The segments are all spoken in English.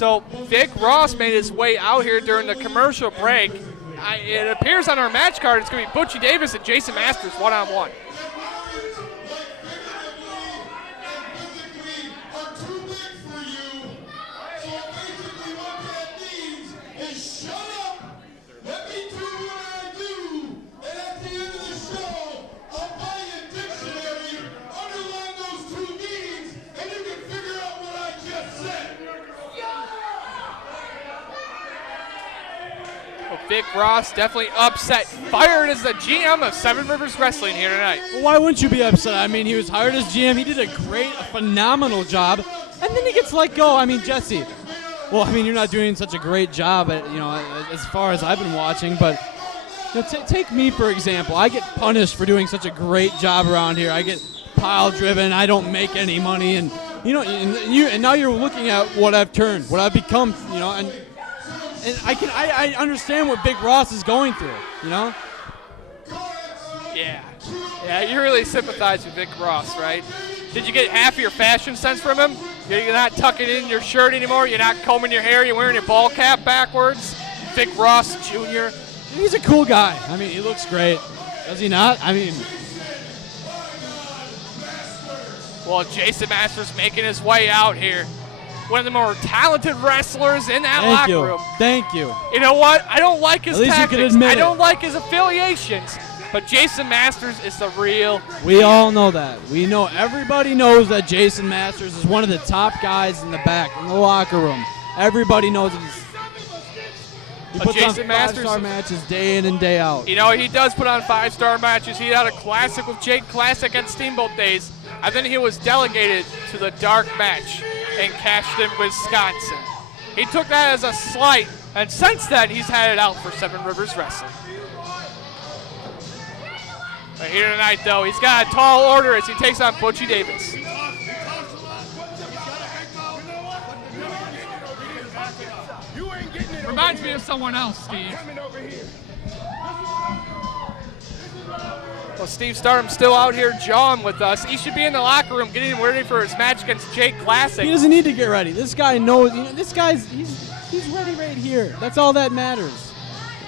So Vic Ross made his way out here during the commercial break. It appears on our match card it's going to be Butchie Davis and Jaysin Masters one-on-one. Vic Ross definitely upset. Fired as the GM of Seven Rivers Wrestling here tonight. Well, why wouldn't you be upset? I mean, he was hired as GM. He did a phenomenal job. And then he gets let go. I mean, Jesse, well, I mean, you're not doing such a great job, at, as far as I've been watching. But take me, for example. I get punished for doing such a great job around here. I get pile-driven. I don't make any money. And, and now you're looking at what I've turned, what I've become, and I understand what Big Ross is going through, Yeah, you really sympathize with Vic Ross, right? Did you get half of your fashion sense from him? You're not tucking in your shirt anymore. You're not combing your hair. You're wearing your ball cap backwards. Vic Ross Jr. He's a cool guy. I mean, he looks great. Does he not? I mean. Well, Jaysin Masters making his way out here. One of the more talented wrestlers in that locker room. Thank you. You know what? I don't like his tactics. At least you can admit I don't like his affiliations. But Jaysin Masters is the real. We all know that. Everybody knows that Jaysin Masters is one of the top guys in the back, in the locker room. Everybody knows it. He puts on five-star matches day in and day out. He does put on five-star matches. He had a classic with Jake Classic at Steamboat Days. And then he was delegated to the dark match in Cashton, Wisconsin. He took that as a slight, and since then he's had it out for Seven Rivers Wrestling. But here tonight, though, he's got a tall order as he takes on Butchie Davis. Reminds me of someone else, Steve. Well, Steve Stardom's still out here jawing with us. He should be in the locker room getting ready for his match against Jake Classic. He doesn't need to get ready. This guy knows. This guy's he's ready right here. That's all that matters.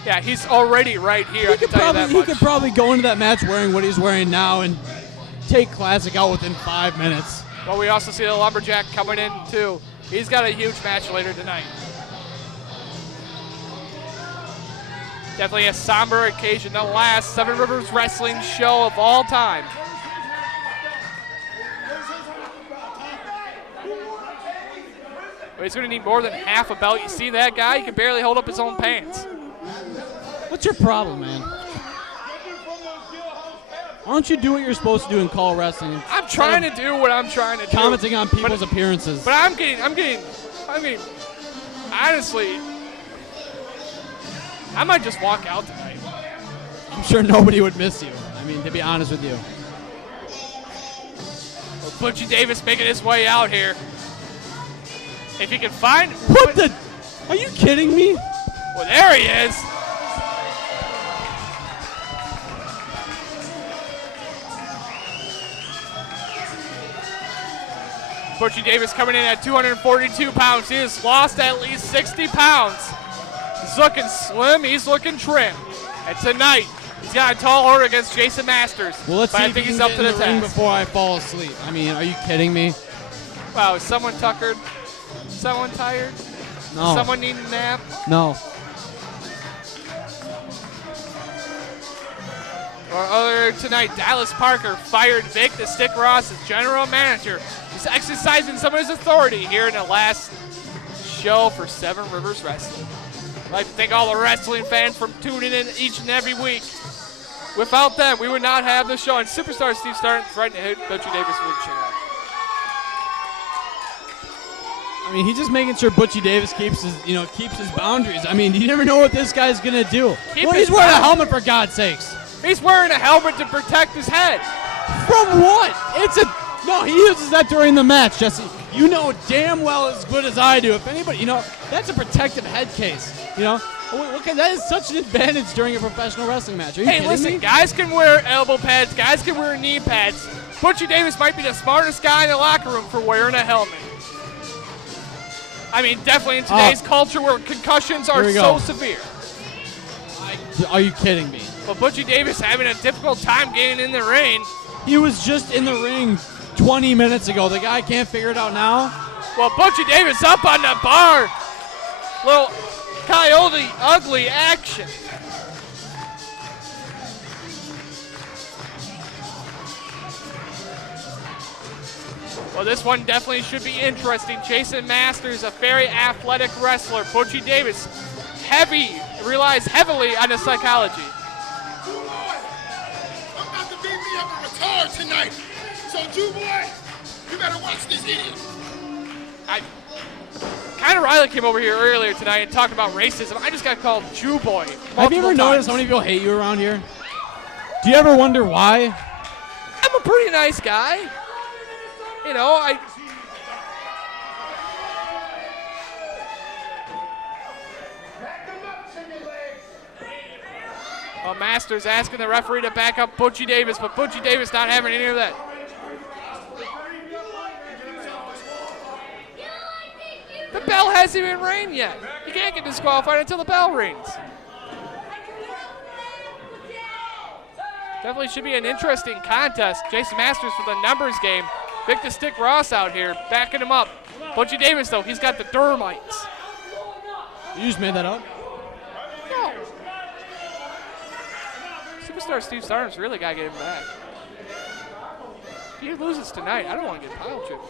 Yeah, he's already right here. He could probably go into that match wearing what he's wearing now and take Classic out within 5 minutes. Well, we also see the Lumberjack coming in too. He's got a huge match later tonight. Definitely a somber occasion, the last Seven Rivers Wrestling show of all time. But he's going to need more than half a belt. You see that guy? He can barely hold up his own pants. What's your problem, man? Why don't you do what you're supposed to do and call wrestling? I'm trying to do what I'm trying to do. Commenting on people's appearances. But I'm getting, honestly, I might just walk out tonight. I'm sure nobody would miss you. I mean, to be honest with you. Well, Butchie Davis making his way out here. If he can find... What the... Are you kidding me? Well, there he is. Butchie Davis coming in at 242 pounds. He has lost at least 60 pounds. He's looking slim. He's looking trim. And tonight, he's got a tall order against Jaysin Masters. Well, let's see I if think he he's can up get to in the ring task. before I fall asleep. I mean, are you kidding me? Wow, is someone tuckered? Someone tired? No. Someone need a nap? No. Or earlier tonight, Dallas Parker fired Vic the Stick Ross as general manager. He's exercising some of his authority here in the last show for Seven Rivers Wrestling. I'd like to thank all the wrestling fans for tuning in each and every week. Without them, we would not have the show. And Superstar Steve Starr threatening to hit Butchie Davis with a chair. I mean, he's just making sure Butchie Davis keeps his boundaries. I mean, you never know what this guy's gonna do. Well, he's wearing a helmet, for God's sakes. He's wearing a helmet to protect his head. From what? No, he uses that during the match, Jesse. You know damn well as good as I do. If anybody, that's a protective head case. That is such an advantage during a professional wrestling match. Are you kidding listen, me? guys can wear elbow pads, guys can wear knee pads. Butchie Davis might be the smartest guy in the locker room for wearing a helmet. I mean, definitely in today's culture where concussions are so severe. Are you kidding me? But Butchie Davis having a difficult time getting in the ring. He was just in the ring 20 minutes ago. The guy can't figure it out now. Well, Butchie Davis up on the bar. Little coyote ugly action. Well, this one definitely should be interesting. Jaysin Masters, a very athletic wrestler. Butchie Davis, relies heavily on his psychology. I'm about to beat me up a retard tonight. So, Jew-boy, you better watch this idiot. Conor Riley came over here earlier tonight and talked about racism. I just got called Jew-boy. Have you ever noticed how many people hate you around here? Do you ever wonder why? I'm a pretty nice guy. You know, Well, Masters asking the referee to back up Butchie Davis, but Butchie Davis not having any of that. The bell hasn't even rang yet. You can't get disqualified until the bell rings. Definitely should be an interesting contest. Jaysin Masters for the numbers game. Vic the Stick Ross out here, backing him up. Butchie Davis, though, he's got the Dermites. You just made that up? No. Superstar Steve Stardust really got to get him back. If he loses tonight, I don't want to get pile driven.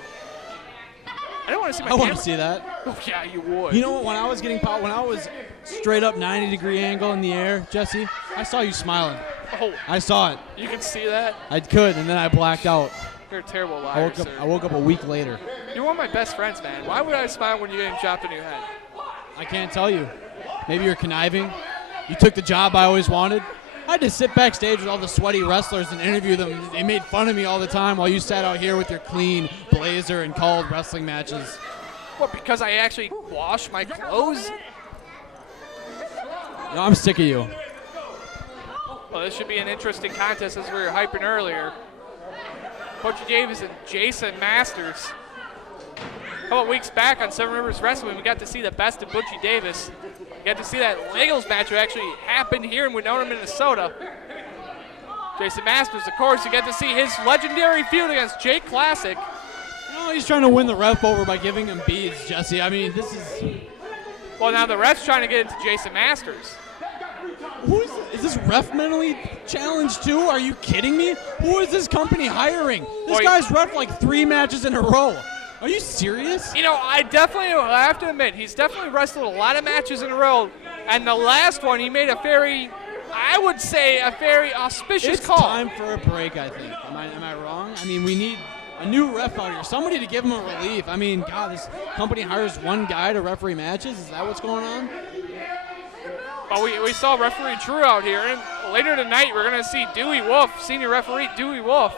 I don't want to see my I want to see that. Oh, yeah, you would. You know what? When I was getting when I was straight up 90-degree angle in the air, Jesse, I saw you smiling. Oh. I saw it. You can see that? I could, and then I blacked out. You're a terrible liar, sir. I woke up a week later. You're one of my best friends, man. Why would I smile when you're getting chopped in your head? I can't tell you. Maybe you're conniving. You took the job I always wanted. I had to sit backstage with all the sweaty wrestlers and interview them. They made fun of me all the time while you sat out here with your clean blazer and called wrestling matches. What, because I actually wash my clothes? No, I'm sick of you. Well, this should be an interesting contest as we were hyping earlier. Butchie Davis and Jaysin Masters. A couple weeks back on Seven Rivers Wrestling, we got to see the best of Butchie Davis. We got to see that Legals match that actually happened here in Winona, Minnesota. Jaysin Masters, of course, you get to see his legendary feud against Jake Classic. You know, he's trying to win the ref over by giving him beads, Jesse. I mean, this is... Well, now the ref's trying to get into Jaysin Masters. Is this ref mentally challenged too? Are you kidding me? Who is this company hiring? This guy's ref like 3 matches in a row. Are you serious? You know, I definitely will have to admit, he's definitely wrestled a lot of matches in a row. And the last one, he made a very, I would say, a very auspicious call. It's time for a break, I think. Am I wrong? I mean, we need a new ref out here. Somebody to give him a relief. I mean, God, this company hires one guy to referee matches. Is that what's going on? Well, we saw referee Drew out here, and later tonight we're going to see Dewey Wolf, senior referee Dewey Wolf.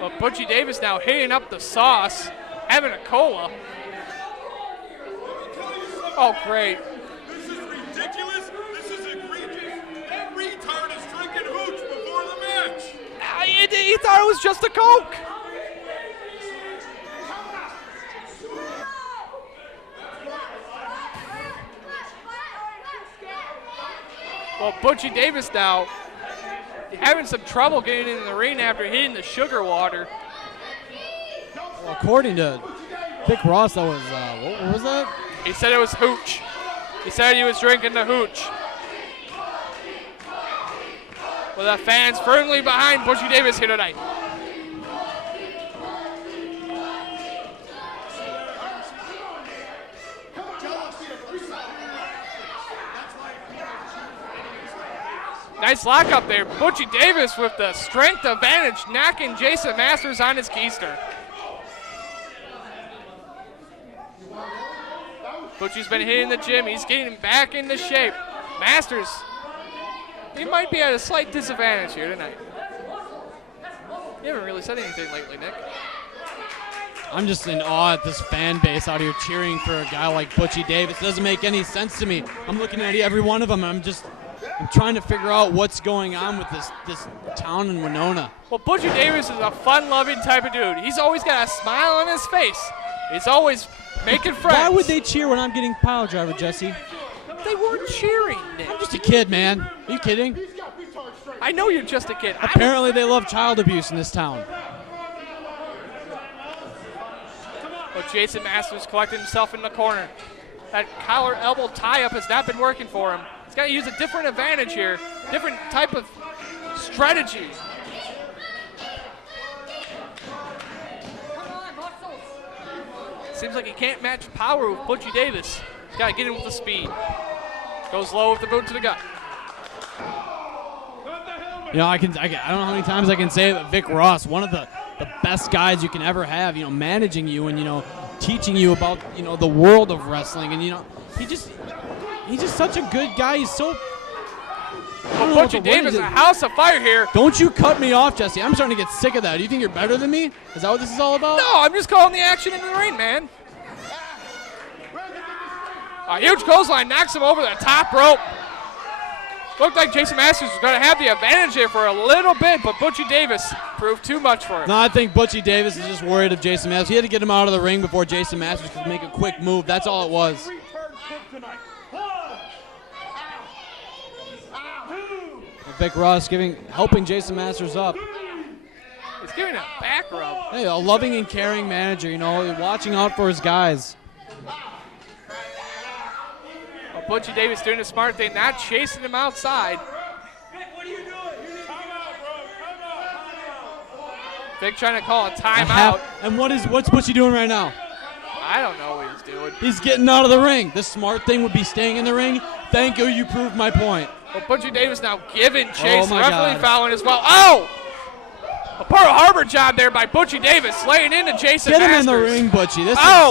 Well, Butchie Davis now hitting up the sauce, having a cola. Oh, great. This is ridiculous. This is egregious. That retard is drinking hooch before the match. He thought it was just a Coke. Well, Butchie Davis now having some trouble getting in the ring after hitting the sugar water. Well, according to Dick Ross, that was, what was that? He said it was hooch. He said he was drinking the hooch. Well, the fans firmly behind Butchie Davis here tonight. Nice lock up there. Butchie Davis with the strength advantage, knocking Jaysin Masters on his keister. Butchie's been hitting the gym. He's getting back into shape. Masters, he might be at a slight disadvantage here tonight. You haven't really said anything lately, Nick. I'm just in awe at this fan base out here cheering for a guy like Butchie Davis. It doesn't make any sense to me. I'm looking at every one of them, and I'm trying to figure out what's going on with this town in Winona. Well, Butchie Davis is a fun-loving type of dude. He's always got a smile on his face. He's always making friends. Why would they cheer when I'm getting pile driver, Jesse? They weren't cheering, Nick. I'm just a kid, man. Are you kidding? I know you're just a kid. Apparently they love child abuse in this town. Well, Jaysin Masters collecting himself in the corner. That collar elbow tie-up has not been working for him. He's got to use a different advantage here, different type of strategy. Seems like he can't match power with Butchie Davis. He's got to get in with the speed. Goes low with the boot to the gut. You know, I don't know how many times I can say it, but Vic Ross, one of the best guys you can ever have, you know, managing you and, you know, teaching you about, you know, the world of wrestling. And, you know, he's just such a good guy. He's so... Well, Butchie Davis, a house of fire here. Don't you cut me off, Jesse. I'm starting to get sick of that. Do you think you're better than me? Is that what this is all about? No, I'm just calling the action in the ring, man. A huge clothesline knocks him over the top rope. Looked like Jaysin Masters was going to have the advantage here for a little bit, but Butchie Davis proved too much for him. No, I think Butchie Davis is just worried of Jaysin Masters. He had to get him out of the ring before Jaysin Masters could make a quick move. That's all it was. Vic Ross helping Jaysin Masters up. He's giving a back rub. Hey, a loving and caring manager, you know, watching out for his guys. Well, Butchie Davis doing a smart thing, not chasing him outside. What are you doing? Vic trying to call a timeout. And what's Butchie doing right now? I don't know what he's doing. He's getting out of the ring. The smart thing would be staying in the ring. Thank you, you proved my point. Well, Butchie Davis now giving chase. Oh my Referee God. fouling as well. Oh! A Pearl Harbor job there by Butchie Davis, laying into Jaysin Get him Masters. in the ring, Butchie.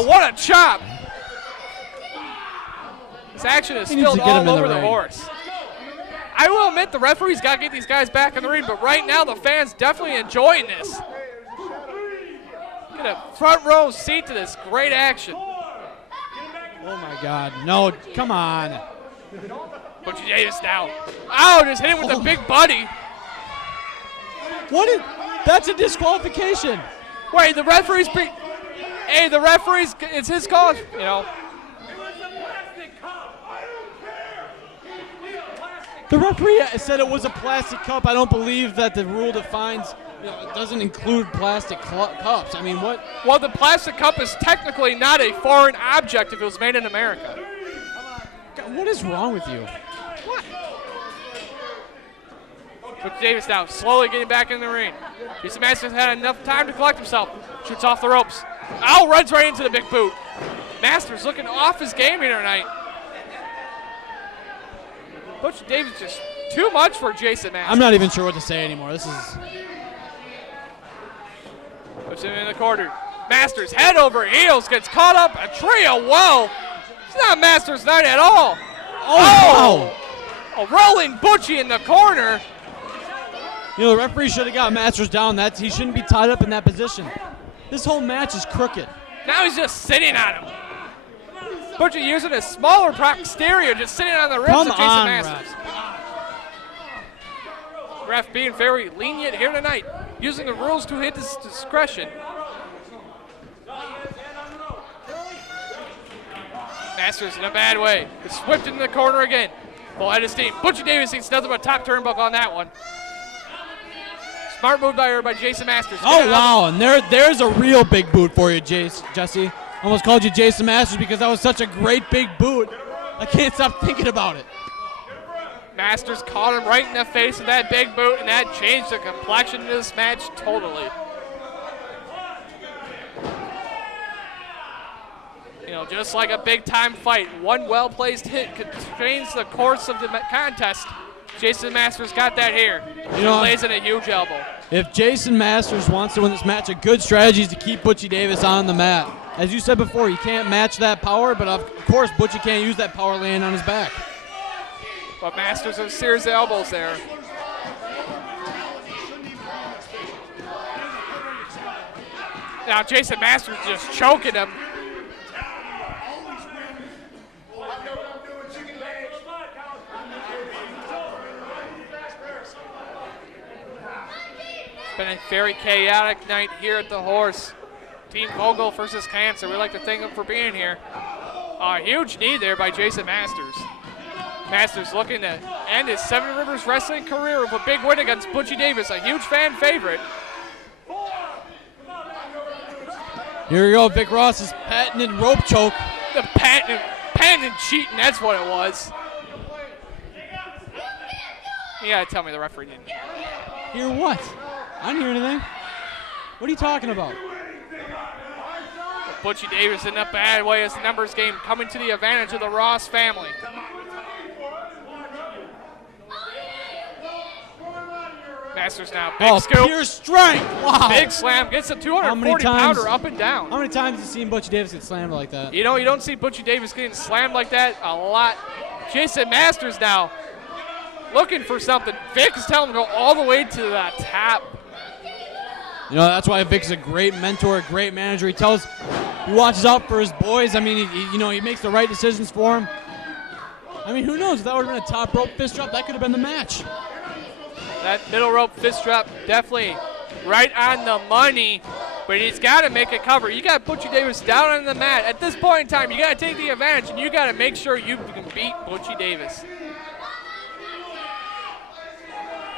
What a chop! This action is He needs to spilled get him all in the over the ring. horse. I will admit the referee's got to get these guys back in the ring, but right now the fans definitely enjoying this. Get a front row seat to this great action. Oh my God. No, come on. Butchie Davis now. Oh, just hit him with the big buddy. That's a disqualification. Wait, the referee's Hey, the referee's, it's his call, you know. The referee said it was a plastic cup. I don't believe that the rule defines, you know, it doesn't include plastic cups. I mean, what? Well, the plastic cup is technically not a foreign object if it was made in America. God, what is wrong with you? Butchie Davis now slowly getting back in the ring. Jaysin Masters had enough time to collect himself. Shoots off the ropes. Runs right into the big boot. Masters looking off his game here tonight. Butchie Davis just too much for Jaysin Masters. I'm not even sure what to say anymore. This is... Puts him in the corner. Masters head over heels, gets caught up. A trio, whoa. It's not Masters night at all. Oh! A rolling Butchie in the corner. You know, the referee should have got Masters down. He shouldn't be tied up in that position. This whole match is crooked. Now he's just sitting on him. Butchie using a smaller prop exterior, just sitting on the ribs of Jaysin Masters. Ref being very lenient here tonight, using the rules to his discretion. Masters in a bad way. It's whipped into the corner again. Full head of steam. Butchie Davis thinks nothing but top turnbuckle on that one. Smart move by Jaysin Masters. Oh, wow, and there's a real big boot for you, Jesse. Almost called you Jaysin Masters because that was such a great big boot. I can't stop thinking about it. Masters caught him right in the face with that big boot, and that changed the complexion of this match totally. You know, just like a big-time fight, one well-placed hit could change the course of the contest. Jaysin Masters got that here. You know, lays in a huge elbow. If Jaysin Masters wants to win this match, a good strategy is to keep Butchie Davis on the mat. As you said before, you can't match that power, but of course Butchie can't use that power laying on his back. But Masters of series elbows there. Now Jaysin Masters just choking him. It's been a very chaotic night here at the Horse. Team Vogel versus Cancer. We'd like to thank them for being here. A huge knee there by Jaysin Masters. Masters looking to end his Seven Rivers wrestling career with a big win against Butchie Davis, a huge fan favorite. Here we go, Vic Ross's patented rope choke. The patented cheating, that's what it was. You gotta tell me the referee didn't cheat. Hear what? I didn't hear anything. What are you talking about? Butchie Davis in a bad way as the numbers game coming to the advantage of the Ross family. Masters now, big scoop. Pure strength, wow. Big slam, gets a 240-pounder up and down. How many times have you seen Butchie Davis get slammed like that? You know, you don't see Butchie Davis getting slammed like that a lot. Jaysin Masters now looking for something. Vic is telling him to go all the way to the top. You know, that's why Vic's a great mentor, a great manager. He watches out for his boys. I mean, he makes the right decisions for him. I mean, who knows? If that would have been a top rope fist drop, that could have been the match. That middle rope fist drop definitely right on the money, but he's got to make a cover. You got Butchie Davis down on the mat. At this point in time, you got to take the advantage, and you got to make sure you can beat Butchie Davis.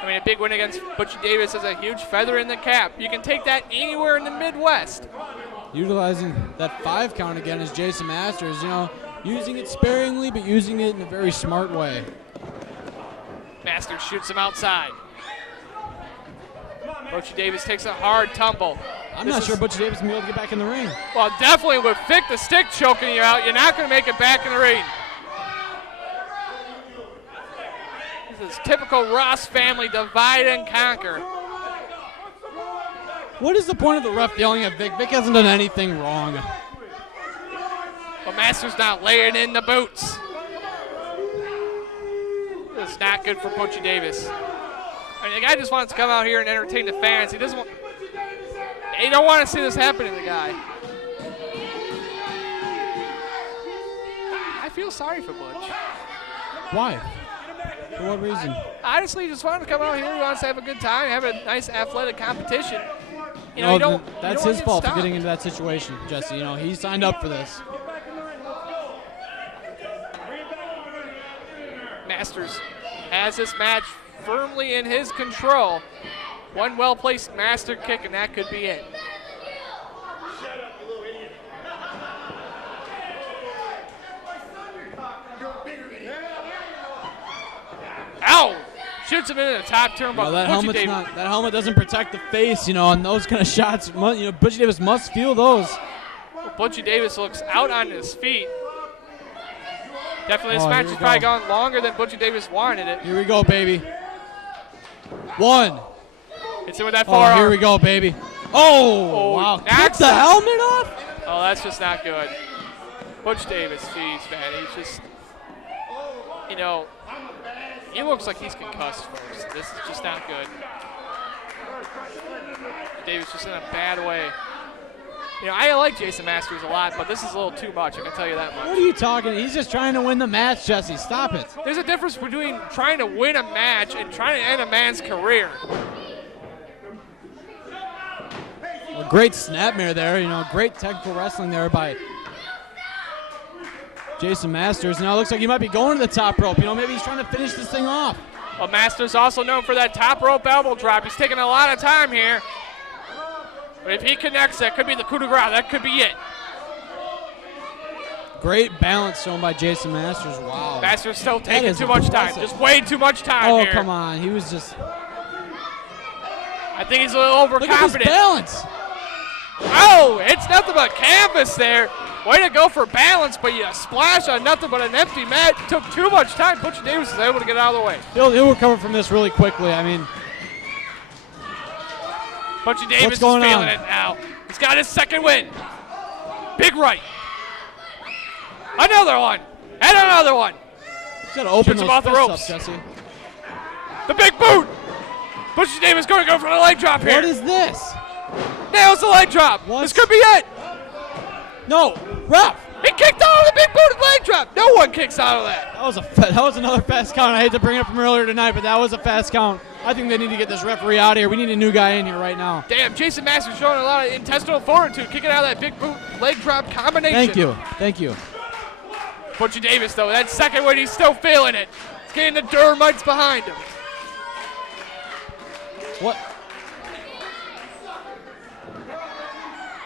I mean, a big win against Butchie Davis is a huge feather in the cap. You can take that anywhere in the Midwest. Utilizing that 5 count again is Jaysin Masters, using it sparingly, but using it in a very smart way. Masters shoots him outside. Butchie Davis takes a hard tumble. I'm not sure Butchie Davis will be able to get back in the ring. Well, definitely with Vic the Stick choking you out, you're not going to make it back in the ring. This is typical Ross family divide and conquer. What is the point of the ref yelling at Vic? Vic hasn't done anything wrong. But Masters now laying in the boots. This is not good for Butchie Davis. I mean, the guy just wants to come out here and entertain the fans. He doesn't want. He don't want to see this happen to the guy. I feel sorry for Butch. Why? For what reason? Honestly, he just wanted to come out here. He wants to have a good time, have a nice athletic competition. That's his fault for getting into that situation, Jesse. He signed up for this. Masters has this match firmly in his control. One well-placed master kick, and that could be it. Ow! Shoots him into the top turnbuckle. That helmet doesn't protect the face, and those kind of shots, Butchie Davis must feel those. Well, Butchie Davis looks out on his feet. Definitely this match has probably gone longer than Butchie Davis wanted it. Here we go, baby. 1. Hits him with that forearm. Oh, here we go, baby. Oh wow. Get the helmet off? Oh, that's just not good. Butch Davis, geez, man. He's just, he looks like he's concussed first. This is just not good. Davis just in a bad way. I like Jaysin Masters a lot, but this is a little too much, I can tell you that much. What are you talking? He's just trying to win the match, Jesse. Stop it. There's a difference between trying to win a match and trying to end a man's career. A great snapmare there, great technical wrestling there by Jaysin Masters. Now it looks like he might be going to the top rope. Maybe he's trying to finish this thing off. Well, Masters also known for that top rope elbow drop. He's taking a lot of time here. But if he connects, that could be the coup de grace. That could be it. Great balance shown by Jaysin Masters. Wow. Masters still taking too much time. Just way too much time here. Oh, come on. He was just... I think he's a little overconfident. Look at his balance. Oh, it's nothing but canvas there. Way to go for balance, but you splash on nothing but an empty mat. Took too much time. Butch Davis is able to get out of the way. He'll recover from this really quickly. Butchie Davis is feeling it now. He's got his second win. Big right. Another one. And another one. He's got to open those fists up, Jesse. The big boot. Butchie Davis going to go for the leg drop here. What is this? Nails the leg drop. What? This could be it. No, ref. He kicked out of the big booted leg drop. No one kicks out of that. That was another fast count. I hate to bring it up from earlier tonight, but that was a fast count. I think they need to get this referee out of here. We need a new guy in here right now. Damn, Jaysin Masters showing a lot of intestinal fortitude, kicking out of that big boot leg drop combination. Thank you. Butchie Davis, though, that second one, he's still feeling it. He's getting the Duramites behind him. What?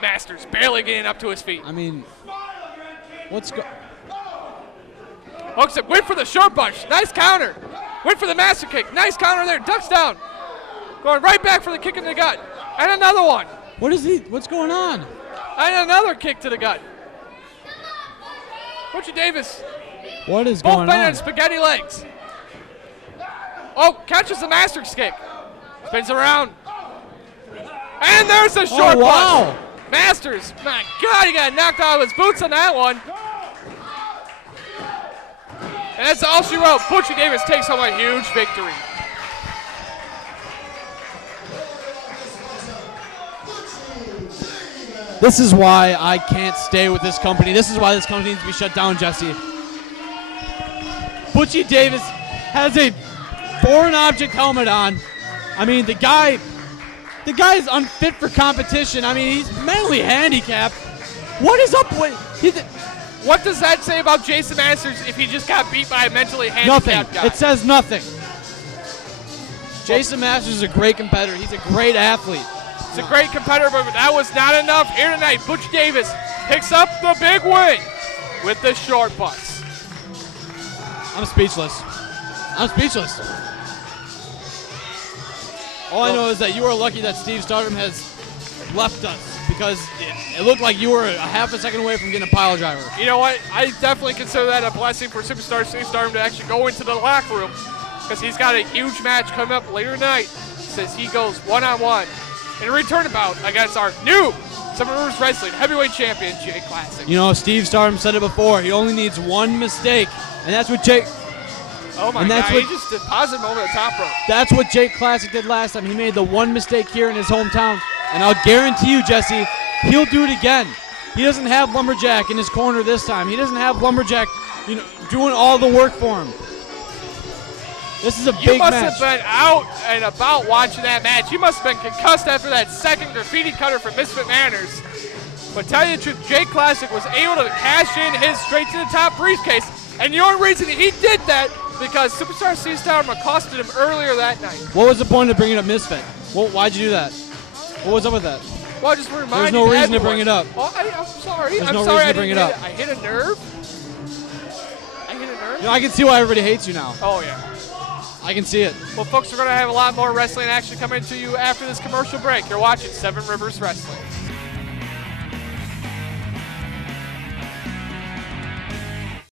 Masters barely getting up to his feet. I mean, what's go? Hooks it, went for the short punch. Nice counter. Went for the master kick. Nice counter there. Ducks down. Going right back for the kick in the gut. And another one. What's going on? And another kick to the gut. Butchie Davis. What is Both going men on? on spaghetti legs. Oh, catches the master's kick. Spins around. And there's the short wow. punch. Masters, my God, he got knocked out of his boots on that one. And that's all she wrote. Butchie Davis takes home a huge victory. This is why I can't stay with this company. This is why this company needs to be shut down, Jesse. Butchie Davis has a foreign object helmet on. I mean, the guy is unfit for competition. I mean, he's mentally handicapped. What is up with What does that say about Jaysin Masters if he just got beat by a mentally handicapped guy? It says nothing. Jaysin Masters is a great competitor. He's a great athlete. He's a great competitor, but that was not enough here tonight. Butch Davis picks up the big win with the short butts. I'm speechless. All I know is that you are lucky that Steve Stardom has left us, because it looked like you were a half a second away from getting a pile driver. You know what? I definitely consider that a blessing for Superstar Steve Stardom to actually go into the locker room, because he's got a huge match coming up later tonight. Says he goes one-on-one in a return bout against our new Seven Rivers Wrestling Heavyweight Champion, Jay Classic. You know, Steve Stardom said it before. He only needs one mistake, and that's what Jake. Oh my God! He just deposited him over the top rope. That's what Jake Classic did last time. He made the one mistake here in his hometown, and I'll guarantee you, Jesse, he'll do it again. He doesn't have Lumberjack in his corner this time. He doesn't have Lumberjack, doing all the work for him. This is a big match. You must have been out and about watching that match. You must have been concussed after that second graffiti cutter from Misfit Manners. But tell you the truth, Jake Classic was able to cash in his straight to the top briefcase, and the only reason he did that because Superstar Steve Stardom accosted him earlier that night. What was the point of bringing up Misfit? Why'd you do that? What was up with that? Well, I just remind There's no reason to bring it up. Oh, I'm sorry. There's no reason to bring it up. I hit a nerve. I can see why everybody hates you now. Oh, yeah. I can see it. Well, folks, we're going to have a lot more wrestling action coming to you after this commercial break. You're watching Seven Rivers Wrestling.